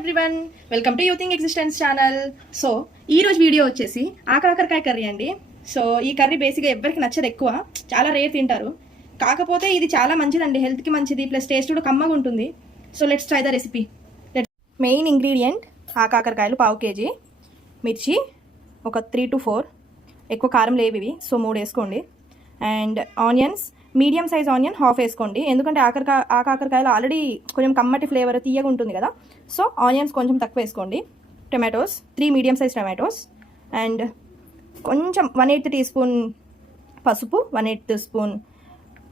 Everyone, welcome to youthing existence channel. So ఈ రోజు video వచ్చేసి ఆకాకరకాయ కర్రీ అండి. సో ఈ కర్రీ బేసిక్గా ఎవరికి నచ్చదు, ఎక్కువ చాలా రేర్ తింటారు. కాకపోతే ఇది చాలా మంచిదండి, హెల్త్కి మంచిది, ప్లస్ టేస్ట్ కూడా కమ్మగా ఉంటుంది. So let's try the recipe. Main ingredient ఆకాకరకాయలు పావు కేజీ, మిర్చి ఒక 3 to 4, ఎక్కువ కారం లేవు ఇవి, సో 3 వేసుకోండి. And onions medium size onion half వేసుకోండి, ఎందుకంటే ఆకాకరకాయలు ఆల్రెడీ కొంచెం కమ్మటి ఫ్లేవర్ తీయగా ఉంటుంది కదా, సో ఆనియన్స్ కొంచెం తక్కువ వేసుకోండి. Tomatoes 3 medium size tomatoes, and కొంచెం 1/8 teaspoon పసుపు, 1/8 స్పూన్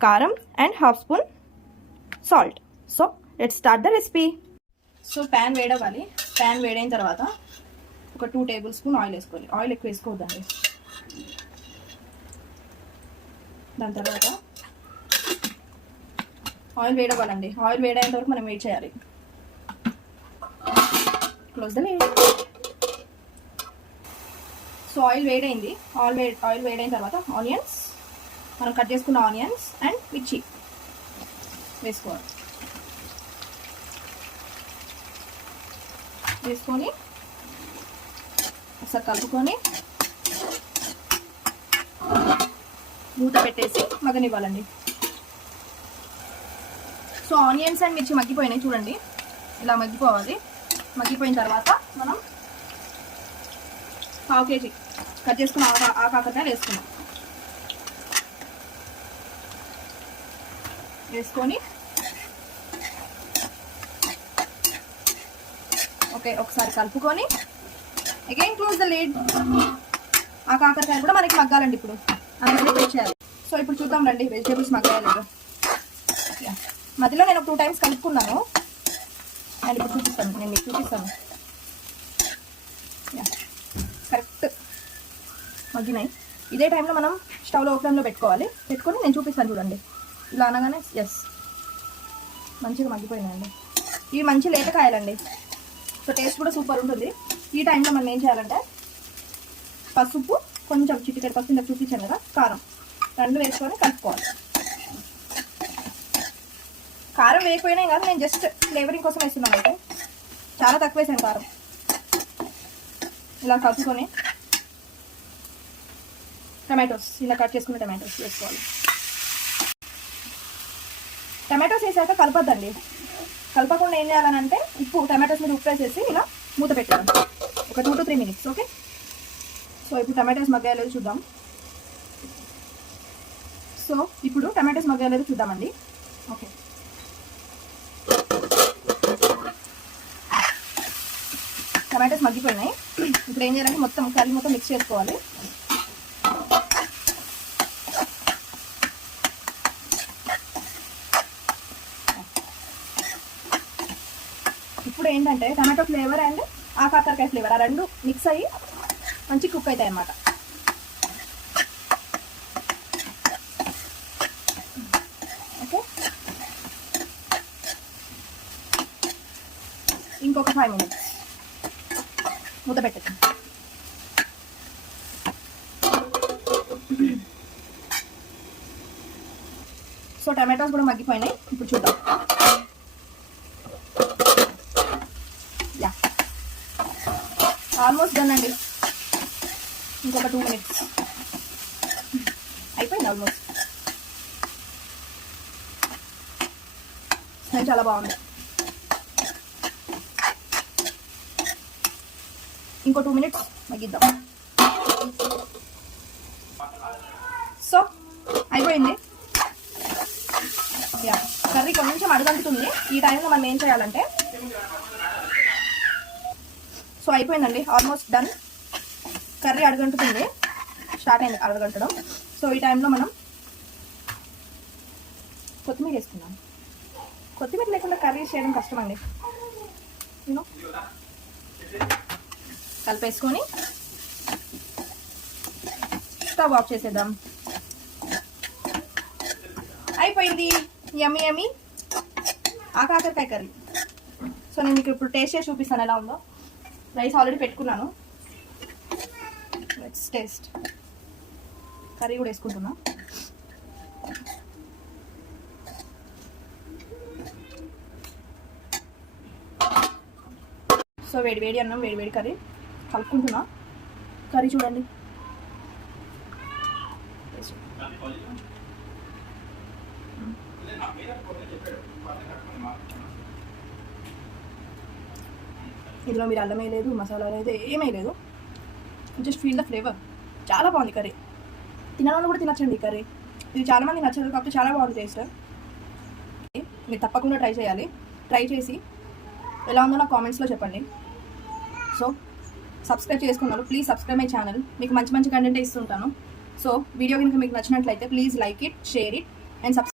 కారం, and half spoon salt. So let's start the recipe. So pan వేడవ్వాలి. ప్యాన్ వేడైన తర్వాత ఒక 2 tablespoon ఆయిల్ వేసుకోవాలి. ఆయిల్ ఎక్కువ వేసుకోవద్దండి. దాని తర్వాత ఆయిల్ వేడవ్వాలండి. ఆయిల్ వేడైనంత వరకు మనం వెయిట్ చేయాలి. Close the lid. So oil వేడైంది. ఆయిల్ వేడైన తర్వాత ఆనియన్స్, మనం కట్ చేసుకున్న ఆనియన్స్ అండ్ మిర్చి వేసుకోవాలి. వేసుకొని ఒకసారి కలుపుకొని మూత పెట్టేసి మగ్గనివ్వాలండి. సో ఆనియన్స్ అండ్ మిర్చి మగ్గిపోయినాయి చూడండి, ఇలా మగ్గిపోవాలి. మగ్గిపోయిన తర్వాత మనం పావు కేజీ కట్ చేసుకున్న ఆకాకరకాయలు వేసుకున్నాం. వేసుకొని ఒకసారి కలుపుకొని అగైన్ క్లోజ్ ద లిడ్. ఆకాకరకాయ కూడా మనకి మగ్గాలండి, ఇప్పుడు అందులో వెయిట్ చేయాలి. సో ఇప్పుడు చూద్దాం రండి వెజిటేబుల్స్ మగ్గాయలేదు. మధ్యలో నేను 2 times కలుపుకున్నాను, అండ్ ఇప్పుడు చూపిస్తాను, నేను మీకు చూపిస్తాను. కరెక్ట్ మగ్గినాయి. ఇదే టైంలో మనం స్టవ్లో ఓపెన్లో పెట్టుకోవాలి. పెట్టుకొని నేను చూపిస్తాను చూడండి. ఇలా అనగానే ఎస్ మంచిగా మగ్గిపోయినాయండి. ఇవి మంచి లేతకాయలండి, సో టేస్ట్ కూడా సూపర్ ఉంటుంది. ఈ టైంలో మనం ఏం చేయాలంటే పసుపు, కొంచెం చిటికెడు పసుపు, ఇంత చూపించాను కదా, కారం 2 వేసుకొని కలుపుకోవాలి. కారం వేయకపోయినా కాదు, నేను జస్ట్ ఫ్లేవరింగ్ కోసం వేస్తున్నాను. అయితే చాలా తక్కువ వేసాను కారం. ఇలా కలుపుకొని టమాటోస్, ఇలా కట్ చేసుకున్న టమాటోస్ వేసుకోవాలి. టమాటోస్ వేసాక కలపద్దండి. కలపకుండా ఏం చేయాలనంటే ఉప్పు, టమాటోస్ మీద ఉప్పు వేసేసి ఇలా మూత పెట్టాలి ఒక 2 to 3 minutes. ఓకే, సో ఇప్పుడు టమాటోస్ మగ్గాయలేదు చూద్దాం. సో ఇప్పుడు టమాటోస్ మగ్గాయలేదు చూద్దామండి. ఓకే, టమాటోస్ మగ్గిపోయినాయి. ఇప్పుడు ఏం చేయాలంటే మొత్తం కర్రీ మొత్తం మిక్స్ చేసుకోవాలి. ఇప్పుడు ఏంటంటే టమాటో ఫ్లేవర్ అండ్ ఆకాకరకాయ ఫ్లేవర్ ఆ 2 మిక్స్ అయ్యి మంచి కుక్ అవుతాయి అన్నమాట. ఓకే, ఇంకొక 5 minutes మూత పెట్టండి. సో టమాటోస్ కూడా మగ్గిపోయినాయి. ఇప్పుడు చూద్దాం. ఆల్మోస్ట్ డన్ అండి. ఇంకొక 2 minutes అయిపోయింది ఆల్మోస్ట్. స్మెల్ చాలా బాగుంది. ఇంకో 2 minutes మగ్గిద్దాం. సో అయిపోయింది. కర్రీ కొంచెం అడుగంటుతుంది. ఈ టైంలో మనం ఏం చేయాలంటే, సో అయిపోయిందండి, ఆల్మోస్ట్ డన్. కర్రీ అడుగంటుతుంది, స్టార్ట్ అయింది అడుగంటడం. సో ఈ టైంలో మనం కొత్తిమీర వేసుకుందాం. కొత్తిమీర లేకుండా కర్రీ చేయడం కష్టం అండి. యూనో, కలిపేసుకొని స్టవ్ ఆఫ్ చేసేద్దాం. అయిపోయింది యమ్మీ యమ్మీ ఆకాకరకాయ కర్రీ. సో నేను మీకు ఇప్పుడు టేస్ట్ చేసి చూపిస్తాను ఎలా ఉందో. రైస్ ఆల్రెడీ పెట్టుకున్నాను. Let's taste. కర్రీ కూడా వేసుకుంటున్నా. సో వేడి వేడి అన్నం, వేడి వేడి కర్రీ కలుపుకుంటున్నా. కర్రీ చూడండి. ఇందులో మీరు అల్లం వేయలేదు, మసాలా లేదు, ఏమీ లేదు. Just feel the flavour. చాలా బాగుంది కర్రీ. తినడం కూడా తినచ్చండి ఈ కర్రీ. ఇది చాలా మంది నచ్చదు, కాబట్టి చాలా బాగుంది టేస్ట్. మీరు తప్పకుండా ట్రై చేయాలి. ట్రై చేసి ఎలా ఉందో నాకు కామెంట్స్లో చెప్పండి. సో సబ్స్క్రైబ్ చేసుకున్నారు, ప్లీజ్ సబ్స్క్రైబ్ మై ఛానల్. మీకు మంచి మంచి కంటెంట్ ఇస్తుంటాను. సో వీడియో కనుక మీకు నచ్చినట్లయితే please like it, share it and subscribe.